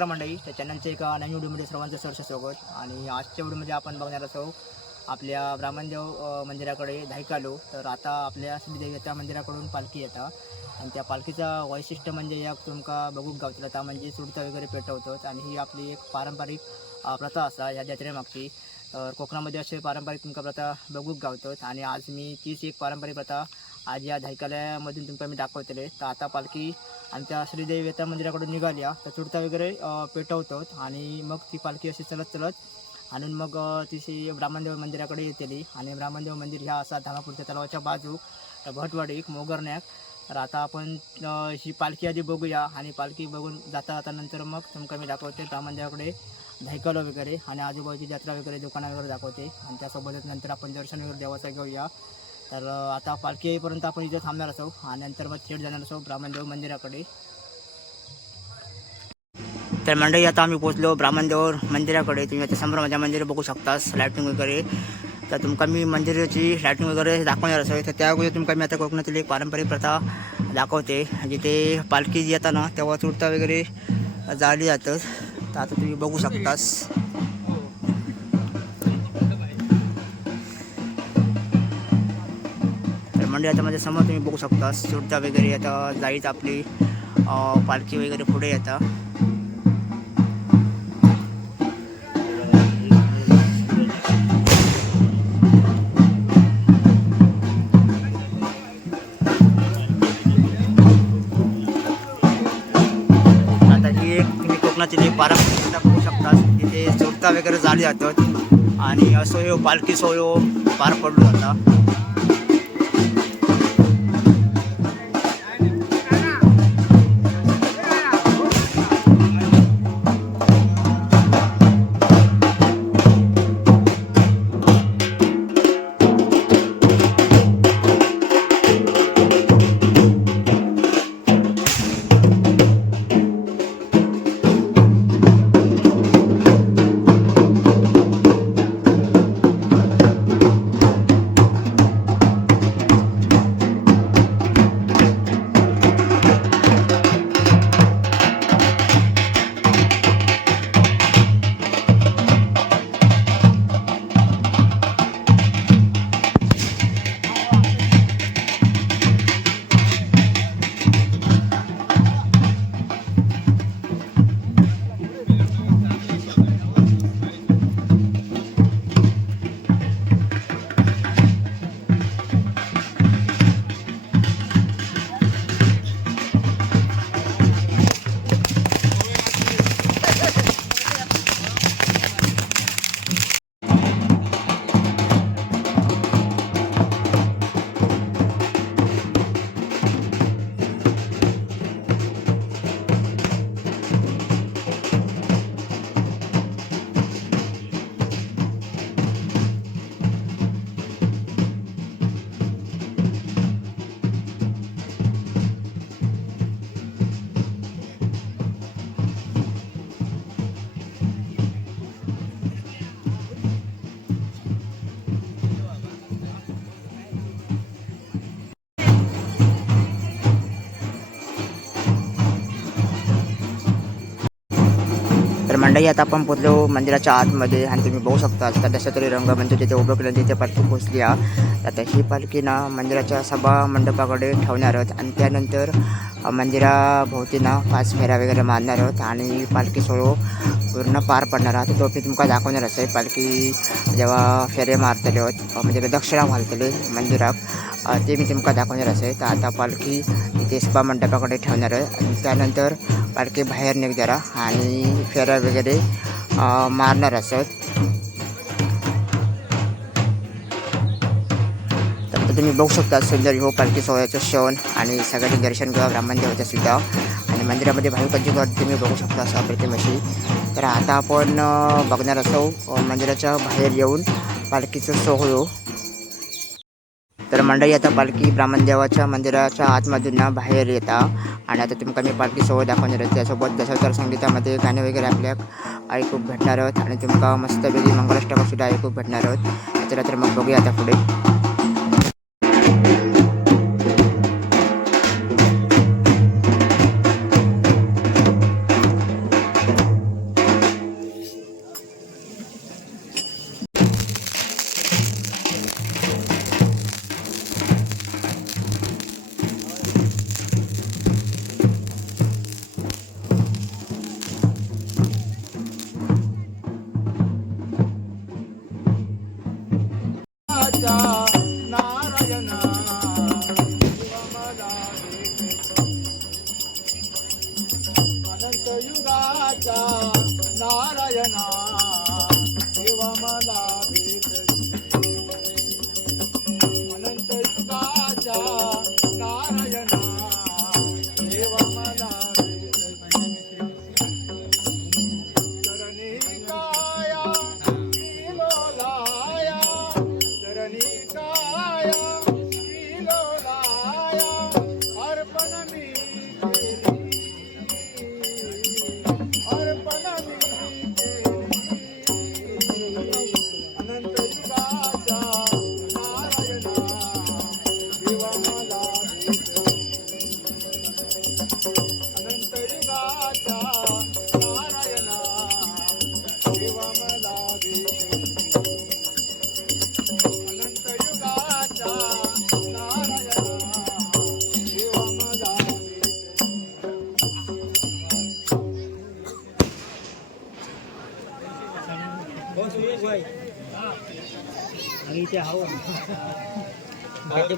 नमस्कार मंडळी. त्या चॅनलचं एका नवीन व्हिडिओमध्ये सर्वांचं सरस स्वागत. आणि आजच्या व्हिडिओमध्ये आपण बघणार असो आपल्या ब्राह्मणदेव मंदिराकडे मंदिराकडे धायकालो तर आता आपल्या सिद्धीदेवी त्या मंदिराकडून पालखी येतात आणि त्या पालखीचं वैशिष्ट्य म्हणजे या तुमका बघूक गावतील. आता म्हणजे सुडता वगैरे पेटवतात आणि ही आपली एक पारंपरिक प्रथा असा ह्या जत्रेमागची. तर कोकणामध्ये असे पारंपरिक तुमका प्रथा बघूक गावतात आणि आज मी तीच एक पारंपरिक प्रथा आज या धायकालयामधून तुमका मी दाखवतले. तर आता पालखी आणि त्या श्रीदेवी वेता मंदिराकडून निघाल्या. तर चुडता वगैरे पेटवतो पेटवतात आणि मग ती पालखी अशी चलत चलत आणून मग तिशी ब्राह्मणदेव मंदिराकडे येतेली. आणि ब्राह्मणदेव मंदिर ह्या असा धामापूरच्या तलावाच्या बाजू भटवाडीक मोगरण्याक. तर आता आपण ही पालखी आधी बघूया. आणि पालखी बघून जाता जाता नंतर मग तुमका मी दाखवते ब्राह्मणदेवाकडे धायकलो वगैरे आणि आजूबाजूची जत्रा वगैरे दुकानं वगैरे दाखवते. आणि त्यासोबतच नंतर आपण दर्शन वगैरे देवाचं घेऊया. तर आता पालखी येईपर्यंत आपण इथे थांबणार असो आणि नंतर मग थेट जाणार असो ब्राह्मणदेव मंदिराकडे. तर मंडळी आता आम्ही पोचलो ब्राह्मणदेव मंदिराकडे. तुम्ही आता संभ्रमाच्या मंदिर बघू शकता लायटिंग वगैरे. तर तुमका मी मंदिराची लायटिंग वगैरे दाखवणार असो. तर त्या अगोदर तुमका मी आता कोकणातील एक पारंपरिक प्रथा दाखवते जिथे पालखी जी तेव्हा तुर्ता वगैरे जाळली जातं तर आता तुम्ही बघू शकतास. मंडळी आता माझ्यासमोर तुम्ही बघू शकता चुडता वगैरे आता जाईत आपली पालखी वगैरे पुढे येतात. आता ही एक तुम्ही कोकणातील एक पारंपरिक बघू शकता तिथे चोरता वगैरे झाली जातात आणि असो ह्यो पालखी सोयो पार पडलो जाता मंडई आता आपण पोचलो मंदिराच्या आतमध्ये आणि तुम्ही बघू शकता. सध्या तरी रंग म्हणजे तिथे उभं केलं तिथे पालखी पोचली आहे. तर ही पालखी ना मंदिराच्या सभा मंडपाकडे ठेवणार आहोत आणि त्यानंतर मंदिराभोवती ना पाच फेऱ्या वगैरे मारणार आहोत आणि पालखी सोळो पूर्ण पार पडणार आहोत तो मी तुमका दाखवणार असेल पालखी जेव्हा फेरे मारतले आहोत म्हणजे दक्षिणा घालतले मंदिराक ते मी तुमका दाखवणार असे तर आता पालखी इथे सभा मंडपाकडे ठेवणार आहे. आणि त्यानंतर पालखी बाहेर निघणार आणि फेऱ्या वगैरे मारणार असत तर तुम्ही बघू शकता सुंदर हो पालखी सोहळ्याचं क्षण आणि सगळ्यांनी दर्शन घ्या ब्राह्मण देवाचं सुद्धा. आणि मंदिरामध्ये भाविकांची गर्दी तुम्ही बघू शकता असा अप्रतिम अशी. तर आता आपण बघणार असो मंदिराच्या बाहेर येऊन पालखीचं सोहळो तर मंडळी आता पालखी ब्राह्मणदेवाच्या मंदिराच्या आतमधून ना बाहेर येता आणि आता तुमका मी पालखी सोबत दाखवणार आहे त्यासोबत दशावतार संगीतामध्ये गाणे वगैरे आपल्याक ऐकूक भेटणार आहोत. आणि तुमका मस्तपैकी मंगलाष्टक सुद्धा ऐकूक भेटणार आहोत. चला तर मग बघूया आता पुढे. నారాయణ.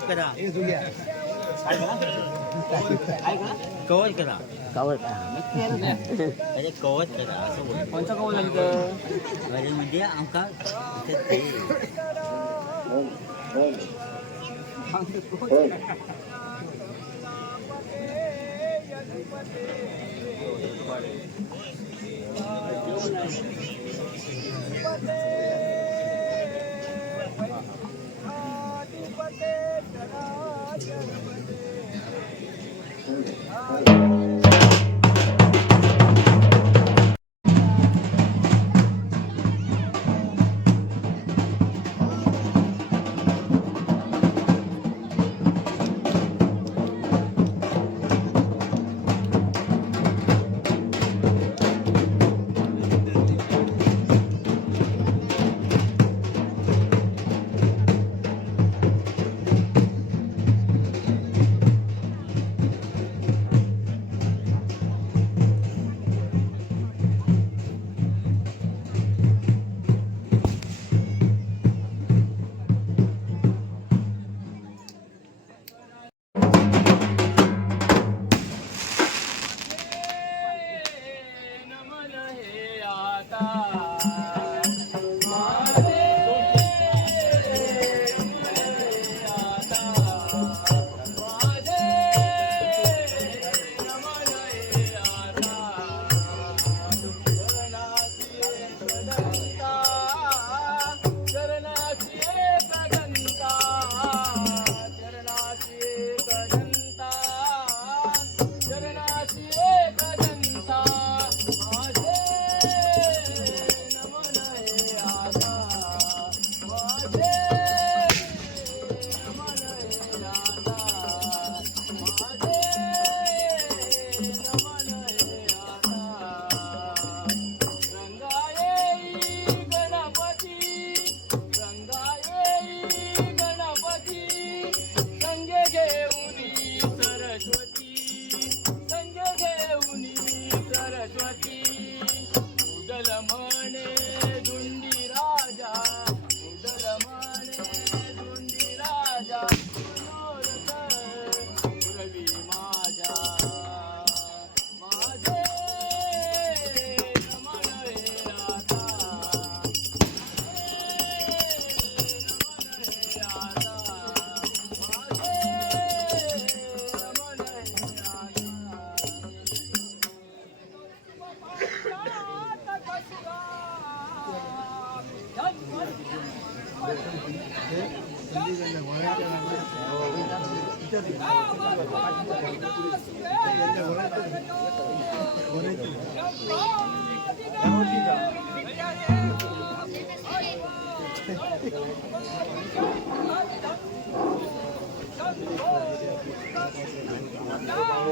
कवच करा. कवर करा. कवर करा. अरे कवर करा असं बोल कोणचं कवच लागतं अरे म्हणजे आमका Thank you. った。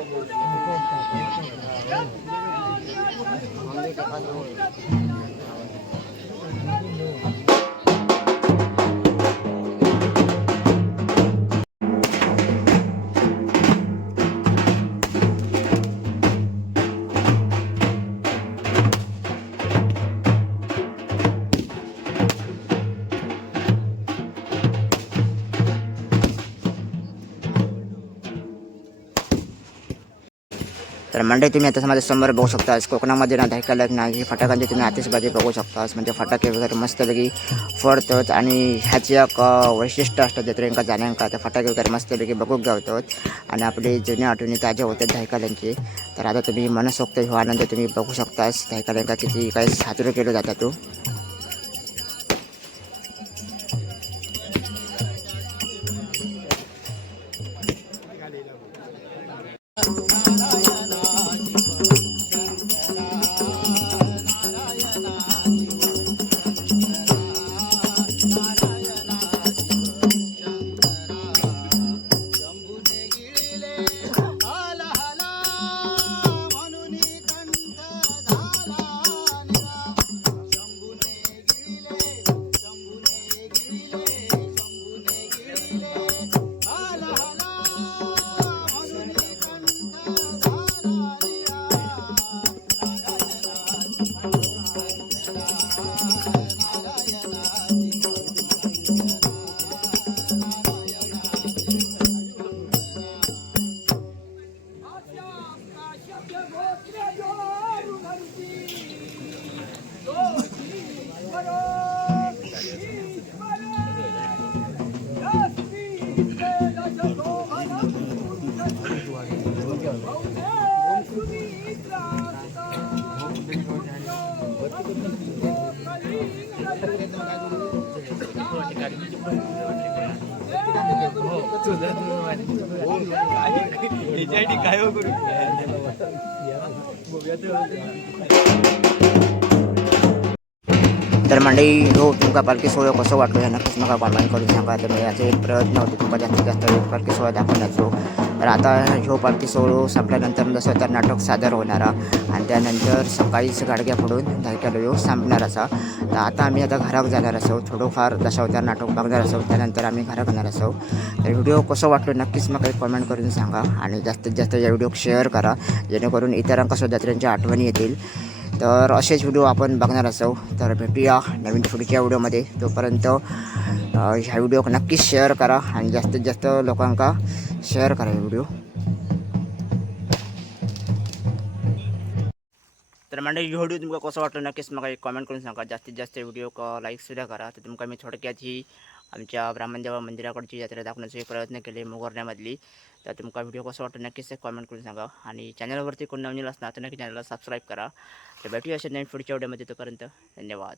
Thank you. मंडळी तुम्ही आता माझ्यासमोर बघू शकता कोकणामध्ये ना धायकाला ना ही तुम्ही आतिषबाजी बघू शकता म्हणजे फटाके वगैरे मस्तपैकी फोडतात आणि ह्याचे एक वैशिष्ट्य असतं जत्रेंका जाण्यांका तर फटाके वगैरे मस्तपैकी बघूक गावतात आणि आपली जुन्या आठवणी ताज्या होतात धायकाल्यांची तर आता तुम्ही मनसोक्त हो आनंद तुम्ही बघू शकतास. धायकाल्यांका किती काही साजरं केलं जातं तो. तर मंडळी हो तुमका पालखी सोहळा कसं वाटलो हे नक्कीच मला कॉमेंट करून सांगा. तर मी एक प्रयत्न होते तुमका जास्तीत जास्त पालखी सोहळा दाखवण्याचो. तर आता ह्यो पालखी सोहळो संपल्यानंतर जसं तर नाटक सादर होणार आणि त्यानंतर सकाळीच गाडग्या फोडून धायक्याला ह्यो संपणार असा. तर आता आम्ही आता घराक जाणार असो थोडंफार दशावतार नाटक बघणार असो त्यानंतर आम्ही घराक जाणार असो. तर व्हिडिओ कसं वाटलो नक्कीच मग काही कमेंट करून सांगा. आणि जास्तीत जास्त या व्हिडिओ शेअर करा. जेणेकरून इतरांका सुद्धा आठवणी येतील. तर असेच व्हिडिओ आपण बघणार असो. तर भेटूया नवीन पुढच्या व्हिडिओमध्ये तोपर्यंत ह्या व्हिडिओ नक्कीच शेअर करा आणि जास्तीत जास्त लोकांका शेअर करा हे व्हिडिओ तर मंडळी ह्यो व्हिडिओ तुमका कसं वाटलं नक्कीच मला एक कॉमेंट करून सांगा. जास्तीत जास्त व्हिडिओ लाईक सुद्धा करा. तर तुमका मी थोडक्यात ही आमच्या ब्राह्मणदेवा मंदिराकडची यात्रा दाखवण्याचे प्रयत्न केले मोगरण्यामधली तर तुमका व्हिडिओ कसं वाटतं नक्कीच एक कॉमेंट करून सांगा. आणि चॅनलवरती कोण नवीन असणार तर नक्की चॅनलला सबस्क्राईब करा. तर भेटूया अशा नवीन पुढच्या व्हिडिओमध्ये तोपर्यंत धन्यवाद.